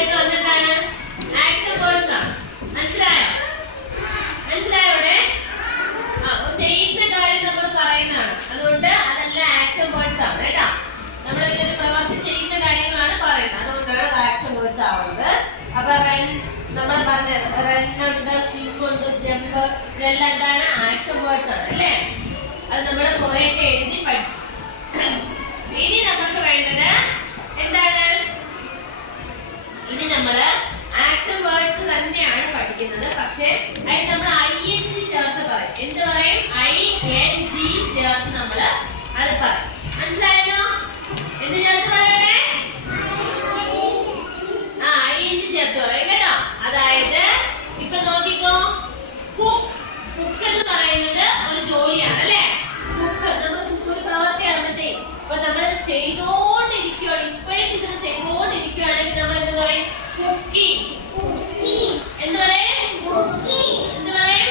ഇതൊക്കെ വന്നിട്ടാണ് action words ആണ്. മനസ്സിലായോ? മനസ്സിലായോടെ? ചെയ്യുന്ന കാര്യം നമ്മൾ പറയുന്നതാണ്, അതുകൊണ്ട് അതെല്ലാം ആക്ഷൻ വേർഡ്സ് ആണ് കേട്ടോ. നമ്മൾ ഇതൊരു പ്രവൃത്തി ചെയ്യുന്ന കാര്യങ്ങളാണ് പറയുന്നത്, അതുകൊണ്ടാണ് അത് ആക്ഷൻ വേർഡ്സ് ആവുന്നത്. അപ്പൊ റൺ നമ്മൾ പറഞ്ഞ റൺ ഉണ്ട്, സ്വിം ഉണ്ട്, ജമ്പ്, ഇതെല്ലാം എന്താണ് ആക്ഷൻ വേർഡ്സ് ആണ് അല്ലേ? അത് നമ്മൾ കുറെയൊക്കെ എഴുതി പഠിച്ചു. ഇനി നമുക്ക് വേണ്ടത് എന്താണ്? ഇനി നമ്മള് ആക്ഷൻ വേർഡ്സ് തന്നെയാണ് പഠിക്കുന്നത്, പക്ഷെ അതിൽ നമ്മൾ ING ചേർത്ത് പറയും. എന്ത് പറയും? ING ചേർത്ത് നമ്മള് അത് പറയും. മനസ്സിലായല്ലോ? എന്ത് ചേർത്ത് പറയണേ? ING ചേർത്ത് പറയും കേട്ടോ. അതായത് ഇപ്പൊ നോക്കിക്കോ, കുക്ക് എന്ന് പറയുന്നത് ഒരു ജോലിയാണ് അല്ലേ? കുക്ക് നമ്മൾ ഒരു പ്രവൃത്തിയാണ് നമ്മൾ ചെയ്യും. അപ്പൊ നമ്മൾ ചെയ്തോണ്ടിരിക്കുകയാണ്, ഇപ്പോഴും ടീച്ചർ ചെയ്തോണ്ടിരിക്കുകയാണെങ്കിൽ നമ്മൾ എന്ത് പറയും? കുക്കിംഗ്. എന്ത് പറയും? എന്ത് പറയും?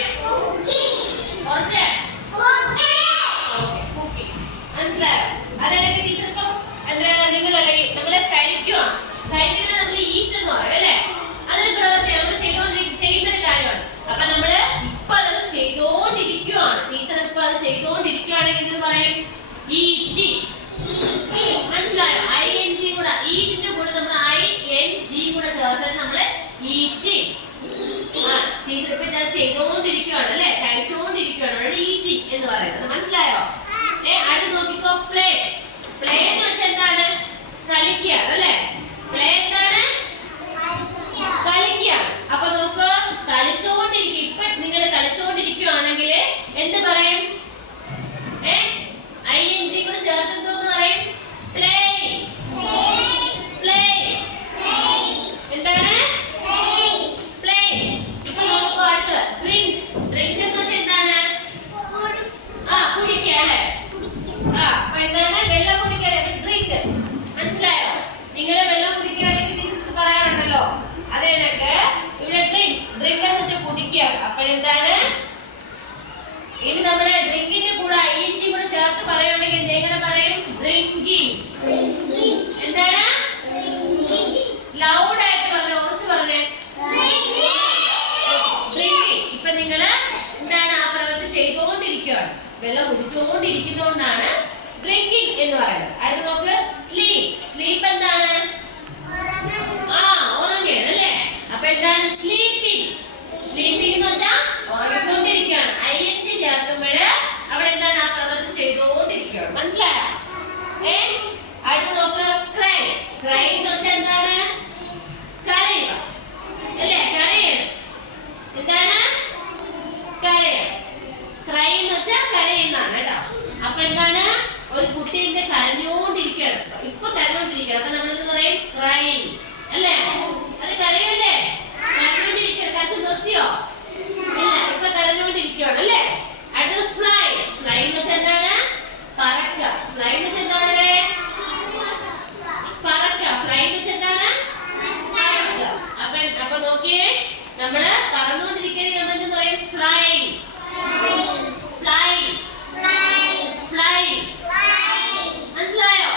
കുറച്ച് കുക്കിംഗ്. മനസ്സിലായോ? അതല്ലെങ്കിൽ ടീച്ചർ ഇപ്പം എന്താണ് നിങ്ങളല്ലെങ്കിൽ നമ്മള് കഴിക്കുകയാണ്, കഴിക്കുന്നത് നമ്മൾ ഈറ്റ് എന്ന് പറയും അല്ലേ? അതൊരു പ്രവൃത്തിയാണ്, നമ്മൾ ചെയ്യുന്ന ഒരു കാര്യമാണ്. അപ്പൊ നമ്മള് ഇപ്പൊ അത് ചെയ്തോണ്ടിരിക്കുകയാണ്, ടീച്ചർ ഇപ്പൊ അത് ചെയ്തോണ്ടിരിക്കുകയാണെങ്കിൽ എന്ത് പറയും? ഈറ്റിംഗ്. മനസ്സിലായോ? ING കൂടെ, ഈറ്റിന്റെ കൂടെ നമ്മൾ ING കൂടെ ചേർത്തിട്ട് നമ്മള് ഈറ്റിംഗ്. ടീച്ചർ ഇപ്പൊ ഇത് ചെയ്തോണ്ടിരിക്കുകയാണ് അല്ലെ? കഴിച്ചോണ്ടിരിക്കുകയാണ്, ഈറ്റിംഗ് എന്ന് പറയുന്നത്. മനസ്സിലായോ? അടുത്ത് നോക്കിക്കോ, പ്ലേ. പ്ലേ എന്ന് വെച്ചാൽ എന്താണ്? കളിക്കുകയാണ് അല്ലെ? പ്ലേ എന്താണ്? കളിക്കുകയാണ്. അപ്പൊ നോക്ക്, കളിച്ചോണ്ടിരിക്കും. ഇപ്പൊ നിങ്ങൾ കളിച്ചോണ്ടിരിക്കുകയാണെങ്കിൽ എന്ത് പറയും? ING കൂടെ ചേർത്ത് എന്തോന്ന് പറയും? പ്ലേ. പ്ലേ എന്താണ്? പ്ലേ. ഇപ്പൊ നോക്കൂ, അടുത്ത് ഡ്രിങ്ക്. ഡ്രിങ്ക് എന്ന് വെച്ചാൽ എന്താണ്? കുടിക്കുക അല്ലേ? അപ്പൊ എന്താണ്? വെള്ളം കുടിക്കുക, ഡ്രിങ്ക്. മനസ്സിലായോ? നിങ്ങള് വെള്ളം കുടിക്കുകയാണെങ്കിൽ ടീച്ചർക്ക് പറയാറുണ്ടല്ലോ, അതേ കണക്ക് ഇവിടെ ഡ്രിങ്ക്. ഡ്രിങ്ക് എന്ന് വെച്ചാൽ കുടിക്കുക. അപ്പോഴെന്താണ്? ഇനി നമ്മള് ഡ്രിങ്കിന്റെ കൂടെ ING കൂടെ ചേർത്ത് പറയുകയാണെങ്കിൽ എങ്ങനെ പറയും? ഡ്രിങ്കിങ്. എന്താണ്? ലൗഡ് ആയിട്ട് പറഞ്ഞ, ഉറച്ചു പറഞ്ഞേ. ഡ്രിങ്കിങ്. ഇപ്പൊ നിങ്ങള് എന്താണ് ആ പ്രവൃത്തി ചെയ്തുകൊണ്ടിരിക്കുകയാണ്, വെള്ളം കുടിച്ചുകൊണ്ടിരിക്കുന്നതുകൊണ്ടാണ് ഡ്രിങ്കിങ് എന്ന് പറയുന്നത്. അടുത്ത് നോക്ക്, സ്ലീപ്. സ്ലീപ്പ് എന്താണ്? ഉറങ്ങുകയാണ് അല്ലേ? അപ്പൊ എന്താണ്? സ്ലീപ്പിംഗ്. സ്ലീപ്പിംഗ് എന്ന് വെച്ചാൽ ഉറങ്ങിക്കൊണ്ടിരിക്കുകയാണ്. ING ചേർക്കുമ്പോഴ് അവിടെ എന്താണ് ആ പ്രവൃത്തി ചെയ്തുകൊണ്ടിരിക്കുകയാണ്. മനസ്സിലായോ? അടുത്ത് നോക്ക്, ക്രൈ. ക്രൈ എന്ന് വെച്ചാൽ എന്താണ്? കരയുക അല്ലേ? കരയണം. എന്താണ്? കരയണം. ക്രൈ എന്ന് വെച്ചാൽ കരയുന്നതാണ് കേട്ടോ. അപ്പൊ എന്താണ്? ഒരു കുട്ടി കരഞ്ഞോണ്ടിരിക്കുകയാണ്, ഇപ്പൊ കരഞ്ഞോണ്ടിരിക്കുകയാണ്. അപ്പൊ നമ്മൾ പറയും ക്രൈ അല്ലേ? അത് കരയല്ലേ? കരഞ്ഞോണ്ടിരിക്കുകയാണ്. കരച്ച് നിർത്തിയോ? ഇല്ല, ഇപ്പൊ കരഞ്ഞോണ്ടിരിക്കുകയാണ് അല്ലേ? അടുത്ത് ഫ്ലൈ. ഫ്ലൈ എന്ന് വെച്ചാൽ എന്താണ്? പറക്കുക. ഫ്ലൈ എന്ന് വെച്ചാൽ എന്താണ്? പറക്കുക. ഫ്ലൈ എന്ന് വെച്ചാൽ എന്താണ്? പറക്കുക. അപ്പൊ നോക്കിയേ, നമ്മള് പറന്നുകൊണ്ടിരിക്കുകയാണെങ്കിൽ നമ്മൾ എന്ത് പറയും? ഫ്ലൈ. ഫ്ലൈ. ഫ്ലൈ. മനസ്സിലായോ?